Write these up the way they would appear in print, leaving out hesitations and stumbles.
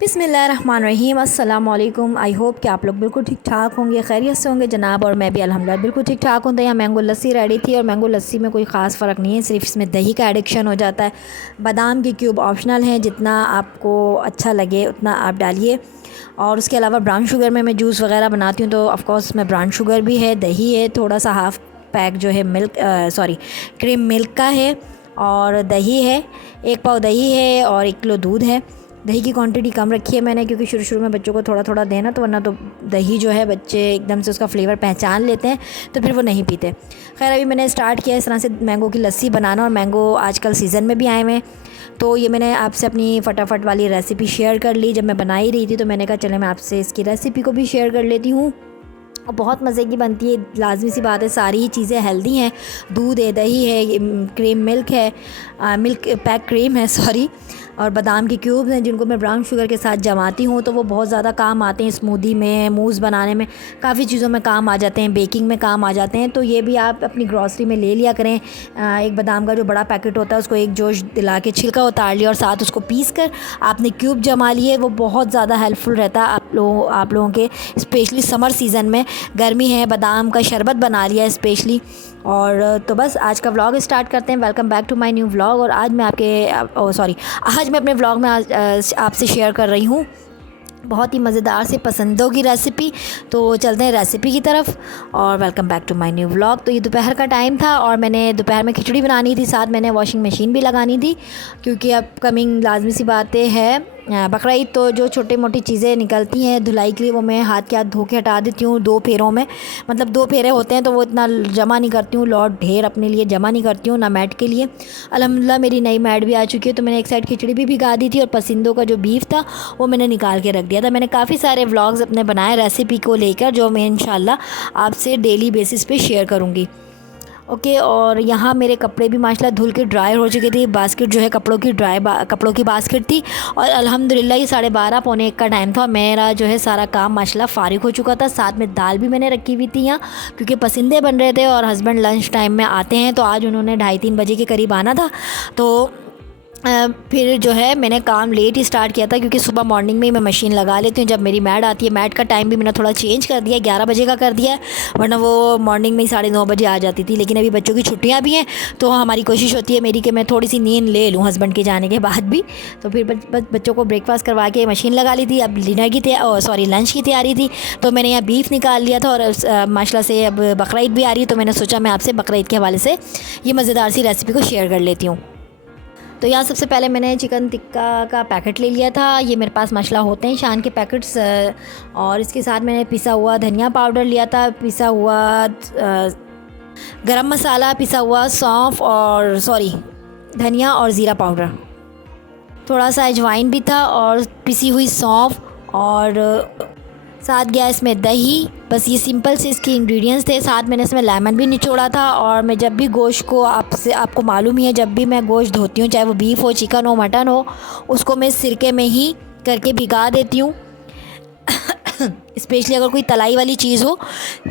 बिस्मिल्लाहिर्रहमानिर्रहीम। अस्सलाम वालेकुम। आई होप कि आप लोग बिल्कुल ठीक ठाक होंगे, खैरियत से होंगे जनाब। और मैं भी अल्हम्दुलिल्लाह बिल्कुल ठीक ठाक हूँ। तो यहाँ मैंगो लस्सी रेडी थी और मैंगो लस्सी में कोई ख़ास फ़र्क नहीं है, सिर्फ इसमें दही का एडिक्शन हो जाता है। बादाम के क्यूब ऑप्शनल हैं, जितना आपको अच्छा लगे उतना आप डालिए। और उसके अलावा ब्राउन शुगर में मैं जूस वगैरह बनाती हूँ, तो ऑफ़ कोर्स मैं ब्राउन शुगर भी है, दही है, थोड़ा सा हाफ़ पैक जो है क्रीम मिल्क का है, और दही है, 1 पाव दही है और 1 किलो दूध है। दही की क्वांटिटी कम रखी है मैंने, क्योंकि शुरू में बच्चों को थोड़ा थोड़ा देना, तो वरना तो दही जो है बच्चे एकदम से उसका फ्लेवर पहचान लेते हैं तो फिर वो नहीं पीते। खैर अभी मैंने स्टार्ट किया इस तरह से मैंगो की लस्सी बनाना, और मैंगो आजकल सीज़न में भी आए हुए हैं, तो ये मैंने आपसे अपनी फटाफट वाली रेसिपी शेयर कर ली। जब मैं बना ही रही थी तो मैंने कहा चले मैं आपसे इसकी रेसिपी को भी शेयर कर लेती हूँ। और बहुत मज़े की बनती है, लाजमी सी बात है, सारी ही चीज़ें हेल्दी हैं। दूध है, दही है, क्रीम मिल्क है, मिल्क पैक क्रीम है सॉरी, और बादाम के क्यूब्स हैं जिनको मैं ब्राउन शुगर के साथ जमाती हूँ, तो वो बहुत ज़्यादा काम आते हैं। स्मूदी में, मूज़ बनाने में, काफ़ी चीज़ों में काम आ जाते हैं, बेकिंग में काम आ जाते हैं। तो ये भी आप अपनी ग्रॉसरी में ले लिया करें। एक बादाम का जो बड़ा पैकेट होता है उसको एक जोश दिला के छिलका उतार लिया और साथ उसको पीस कर आपने क्यूब जमा लिए, वो बहुत ज़्यादा हेल्पफुल रहता है आप लोगों के, स्पेशली समर सीज़न में। गर्मी है, बादाम का शरबत बना लिया है स्पेशली। और तो बस आज का व्लॉग स्टार्ट करते हैं। Welcome back to my new vlog. और आज मैं आज मैं अपने व्लॉग में आपसे शेयर कर रही हूँ बहुत ही मज़ेदार से पसंदों की रेसिपी। तो चलते हैं रेसिपी की तरफ, और welcome back to my new vlog. तो ये दोपहर का टाइम था और मैंने दोपहर में खिचड़ी बनानी थी, साथ मैंने वॉशिंग मशीन भी लगानी थी, क्योंकि अपकमिंग लाजमी सी बातें हैं बकरा ईद, तो जो छोटी मोटी चीज़ें निकलती हैं धुलाई के लिए वो मैं हाथ के हाथ धो के हटा देती हूँ 2 फेरों में। मतलब 2 फेरे होते हैं तो वो इतना जमा नहीं करती हूँ, लॉट ढेर अपने लिए जमा नहीं करती हूँ, ना मैट के लिए। अल्हम्दुलिल्लाह मेरी नई मैट भी आ चुकी है, तो मैंने एक साइड खिचड़ी भी भिगा दी थी और पसंदों का जो बीफ था वो मैंने निकाल के रख दिया था। मैंने काफ़ी सारे व्लॉग्स अपने बनाए रेसिपी को लेकर, जो मैं इंशाल्लाह आपसे डेली बेसिस पे शेयर करूँगी। ओके, और यहाँ मेरे कपड़े भी माशाल्लाह धुल के ड्राई हो चुके थे। बास्केट जो है कपड़ों की बास्केट थी, और अल्हम्दुलिल्लाह ये 12:30 पौने 1 का टाइम था। मेरा जो है सारा काम माशाल्लाह फ़ारिग हो चुका था। साथ में दाल भी मैंने रखी हुई थी यहाँ, क्योंकि पसंदे बन रहे थे और हस्बैंड लंच टाइम में आते हैं, तो आज उन्होंने 2:30-3 बजे के करीब आना था। तो फिर जो है मैंने काम लेट ही स्टार्ट किया था, क्योंकि सुबह मॉर्निंग में ही मैं मशीन लगा लेती हूँ जब मेरी मैट आती है। मैट का टाइम भी मैंने थोड़ा चेंज कर दिया, 11 बजे का कर दिया है, वरना वो मॉर्निंग में ही 9:30 बजे आ जाती थी। लेकिन अभी बच्चों की छुट्टियाँ भी हैं, तो हमारी कोशिश होती है मेरी कि मैं थोड़ी सी नींद ले लूँ हस्बैंड के जाने के बाद भी। तो फिर बच्चों को ब्रेकफास्ट करवा के मशीन लगा ली थी। अब लंच की तैयारी थी, तो मैंने यहाँ बीफ निकाल लिया था, और माशाल्लाह से अब बकरा ईद भी आ रही है, तो मैंने सोचा मैं आपसे बकरा ईद के हवाले से ये मज़ेदार सी रेसिपी को शेयर कर लेती हूँ। तो यहाँ सबसे पहले मैंने चिकन टिक्का का पैकेट ले लिया था। ये मेरे पास माशाल्लाह होते हैं शान के पैकेट्स, और इसके साथ मैंने पिसा हुआ धनिया पाउडर लिया था, पिसा हुआ गरम मसाला, पिसा हुआ सौंफ और धनिया और ज़ीरा पाउडर, थोड़ा सा अजवाइन भी था, और पिसी हुई सौंफ, और साथ गया इसमें दही। बस ये सिंपल से इसके इंग्रेडिएंट्स थे। साथ मैंने इसमें लेमन भी निचोड़ा था। और मैं जब भी गोश्त को आपको मालूम ही है, जब भी मैं गोश्त धोती हूँ, चाहे वो बीफ हो, चिकन हो, मटन हो, उसको मैं सिरके में ही करके भिगा देती हूँ। स्पेशली अगर कोई तलाई वाली चीज़ हो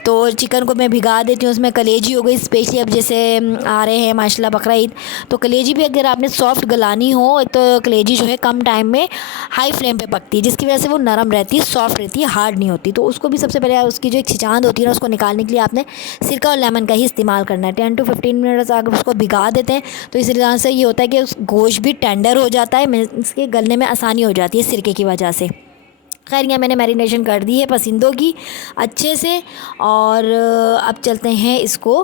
तो चिकन को मैं भिगा देती हूँ। उसमें कलेजी हो गई, स्पेशली अब जैसे आ रहे हैं माशाल्लाह बकरा ईद, तो कलेजी भी अगर आपने सॉफ्ट गलानी हो, एक तो कलेजी जो है कम टाइम में हाई फ्लेम पे पकती है, जिसकी वजह से वो नरम रहती है, सॉफ्ट रहती है, हार्ड नहीं होती। तो उसको भी सबसे पहले उसकी जो एक छिचांद होती है ना, उसको निकालने के लिए आपने सिरका और लेमन का ही इस्तेमाल करना है। 10 to 15 मिनट्स अगर उसको भिगा देते हैं तो इस तरह से ये होता है कि उस गोश्त भी टेंडर हो जाता है, इसके गलने में आसानी हो जाती है सिरके की वजह से। खैर यहाँ मैंने मैरिनेशन कर दी है पसंदों की अच्छे से, और अब चलते हैं इसको।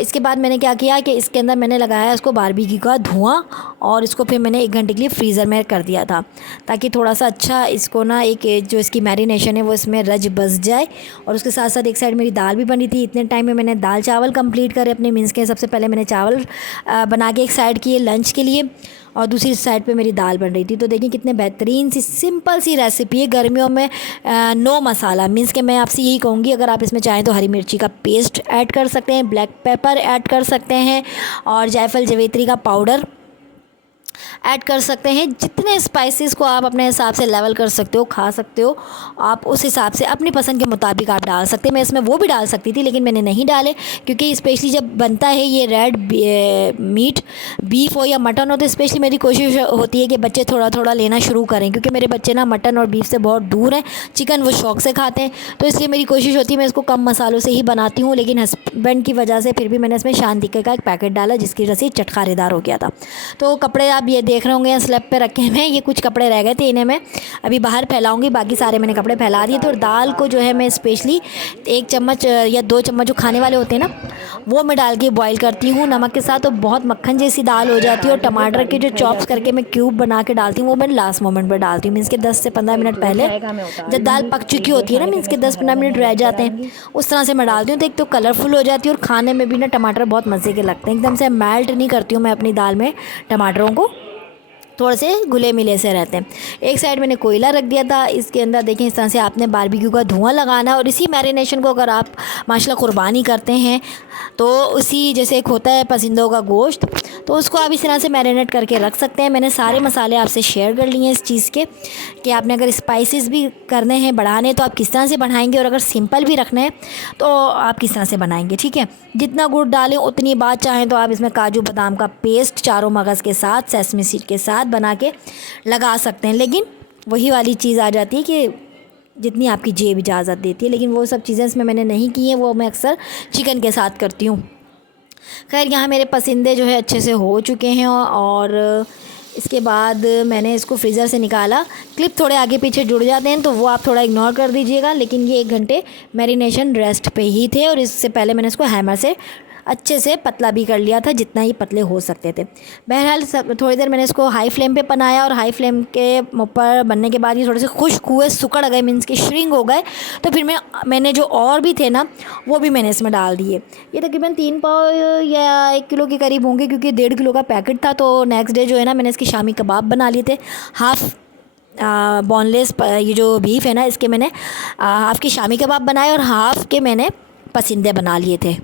इसके बाद मैंने क्या किया कि इसके अंदर मैंने लगाया इसको बारबेक्यू का धुआं, और इसको फिर मैंने 1 घंटे के लिए फ्रीज़र में कर दिया था, ताकि थोड़ा सा अच्छा इसको ना एक जो इसकी मैरिनेशन है वो इसमें रच बस जाए। और उसके साथ साथ एक साइड मेरी दाल भी बनी थी। इतने टाइम में मैंने दाल चावल कंप्लीट करे अपने मीन्स के। सबसे पहले मैंने चावल बना के एक साइड किए लंच के लिए, और दूसरी साइड पे मेरी दाल बन रही थी। तो देखिए कितने बेहतरीन सी सिंपल सी रेसिपी है गर्मियों में। नो मसाला, मीन्स कि मैं आपसे यही कहूँगी, अगर आप इसमें चाहें तो हरी मिर्ची का पेस्ट ऐड कर सकते हैं, ब्लैक पेपर ऐड कर सकते हैं, और जायफल जवेत्री का पाउडर ऐड कर सकते हैं। जितने स्पाइसेस को आप अपने हिसाब से लेवल कर सकते हो, खा सकते हो, आप उस हिसाब से अपनी पसंद के मुताबिक आप डाल सकते हैं। मैं इसमें वो भी डाल सकती थी लेकिन मैंने नहीं डाले, क्योंकि स्पेशली जब बनता है ये रेड मीट, बीफ हो या मटन हो, तो स्पेशली मेरी कोशिश होती है कि बच्चे थोड़ा थोड़ा लेना शुरू करें, क्योंकि मेरे बच्चे ना मटन और बीफ से बहुत दूर हैं। चिकन वो शौक से खाते हैं, तो इसलिए मेरी कोशिश होती है मैं इसको कम मसालों से ही बनाती हूँ। लेकिन हस्बैंड की वजह से फिर भी मैंने इसमें शांतिके का एक पैकेट डाला, जिसकी वजह से चटखारेदार हो गया था। तो कपड़े आप ये देख रहे होंगे स्लैब पे रखे हुए हैं, ये कुछ कपड़े रह गए थे, इन्हें मैं अभी बाहर फैलाऊंगी, बाकी सारे मैंने कपड़े फैला दिए थे। और दाल को जो है मैं स्पेशली 1 चम्मच या 2 चम्मच जो खाने वाले होते हैं ना, वो मैं डाल के बॉईल करती हूँ नमक के साथ, तो बहुत मक्खन जैसी दाल हो जाती है। और टमाटर के जो चॉप्स करके मैं क्यूब बना के डालती हूँ, वो मैं लास्ट मोमेंट पर डालती हूँ, मीन्स के 10 से 15 मिनट पहले, जब दाल पक चुकी होती है ना, मीन्स के 10-15 मिनट रह जाते हैं, उस तरह से मैं डालती हूँ। तो एक तो कलरफुल हो जाती है और खाने में भी ना टमाटर बहुत मज़े के लगते हैं। एकदम से मेल्ट नहीं करती हूँ मैं अपनी दाल में टमाटरों को, थोड़े से घुले मिले से रहते हैं। एक साइड मैंने कोयला रख दिया था, इसके अंदर देखें इस तरह से आपने बारबेक्यू का धुआं लगाना है। और इसी मैरिनेशन को अगर आप माशाल्लाह कुर्बानी करते हैं, तो उसी जैसे एक होता है पसंदों का गोश्त, तो उसको आप इस तरह से मैरिनेट करके रख सकते हैं। मैंने सारे मसाले आपसे शेयर कर लिए हैं इस चीज़ के, कि आपने अगर स्पाइसेस भी करने हैं बढ़ाने, तो आप किस तरह से बढ़ाएंगे, और अगर सिंपल भी रखना है तो आप किस तरह से बनाएंगे। ठीक है, जितना गुड़ डालें उतनी बात, चाहें तो आप इसमें काजू बादाम का पेस्ट चारों मगज़ के साथ, सेसमी सीड के साथ बना के लगा सकते हैं। लेकिन वही वाली चीज़ आ जाती है कि जितनी आपकी जेब इजाज़त देती है, लेकिन वो सब चीज़ें इसमें मैंने नहीं की हैं, वो मैं अक्सर चिकन के साथ करती हूँ। खैर यहाँ मेरे पसंदे जो है अच्छे से हो चुके हैं, और इसके बाद मैंने इसको फ्रीज़र से निकाला। क्लिप थोड़े आगे पीछे जुड़ जाते हैं, तो वो आप थोड़ा इग्नोर कर दीजिएगा। लेकिन ये 1 घंटे मैरिनेशन रेस्ट पे ही थे, और इससे पहले मैंने इसको हैमर से अच्छे से पतला भी कर लिया था, जितना ही पतले हो सकते थे। बहरहाल सब थोड़ी देर मैंने इसको हाई फ्लेम पे बनाया, और हाई फ्लेम के ऊपर बनने के बाद ये थोड़े से खुश्क हुए, सुकड़ गए, मीन्स के श्रिंक हो गए। तो फिर मैंने जो और भी थे ना, वो भी मैंने इसमें डाल दिए। ये तकरीबन 3 पाव या 1 किलो के करीब होंगे, क्योंकि 1.5 किलो का पैकेट था। तो नेक्स्ट डे जो है ना, मैंने इसके शामी कबाब बना लिए थे। हाफ़ बोनलेस ये जो बीफ है ना, इसके मैंने हाफ़ के शामी कबाब बनाए, और हाफ़ के मैंने पसंदे बना लिए थे।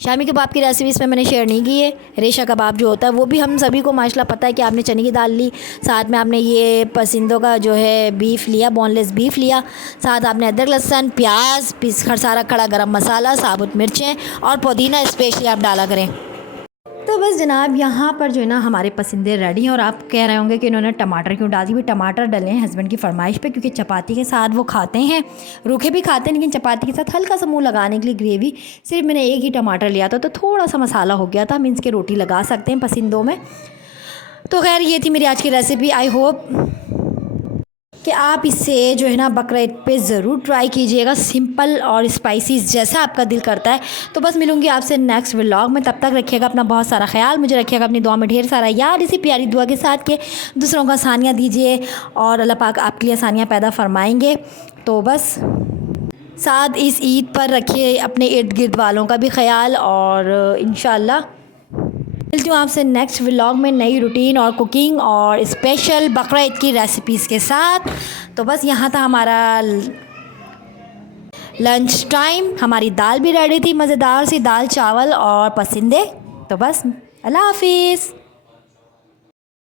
शामी कबाब की रेसिपी इसमें मैंने शेयर नहीं की है। रेशा कबाब जो होता है, वो भी हम सभी को माशाल्लाह पता है कि आपने चने की दाल ली, साथ में आपने ये पसंदों का जो है बीफ लिया, बोनलेस बीफ लिया, साथ आपने अदरक लहसुन प्याज पीस कर, सारा खड़ा गरम मसाला, साबुत मिर्चें और पुदीना स्पेशली आप डाला करें। तो बस जनाब यहाँ पर जो है ना हमारे पसंदे रेडी हैं। और आप कह रहे होंगे कि इन्होंने टमाटर क्यों डाल दी? भी टमाटर डले हैं हस्बैंड की फरमाइश पे, क्योंकि चपाती के साथ वो खाते हैं, रूखे भी खाते हैं, लेकिन चपाती के साथ हल्का सा मुँह लगाने के लिए ग्रेवी सिर्फ मैंने एक ही टमाटर लिया था, तो थोड़ा सा मसाला हो गया था, मीन्स के रोटी लगा सकते हैं पसंदों में। तो खैर ये थी मेरी आज की रेसिपी। आई होप कि आप इसे जो है ना बकरा ईद पे ज़रूर ट्राई कीजिएगा, सिंपल और स्पाइसी जैसा आपका दिल करता है। तो बस मिलूंगी आपसे नेक्स्ट व्लॉग में, तब तक रखिएगा अपना बहुत सारा ख्याल, मुझे रखिएगा अपनी दुआ में ढेर सारा याद, इसी प्यारी दुआ के साथ कि दूसरों को आसानियाँ दीजिए, और अल्लाह पाक आपके लिए आसानियाँ पैदा फरमाएंगे। तो बस साथ इस ईद पर रखिए अपने इर्द गिर्द वालों का भी ख्याल, और इंशाअल्लाह मिलती हूँ आपसे नेक्स्ट व्लॉग में नई रूटीन और कुकिंग और स्पेशल बकरा ईद की रेसिपीज़ के साथ। तो बस यहाँ था हमारा लंच टाइम, हमारी दाल भी रेडी थी, मज़ेदार सी दाल चावल और पसंदे। तो बस अल्लाह हाफिज़।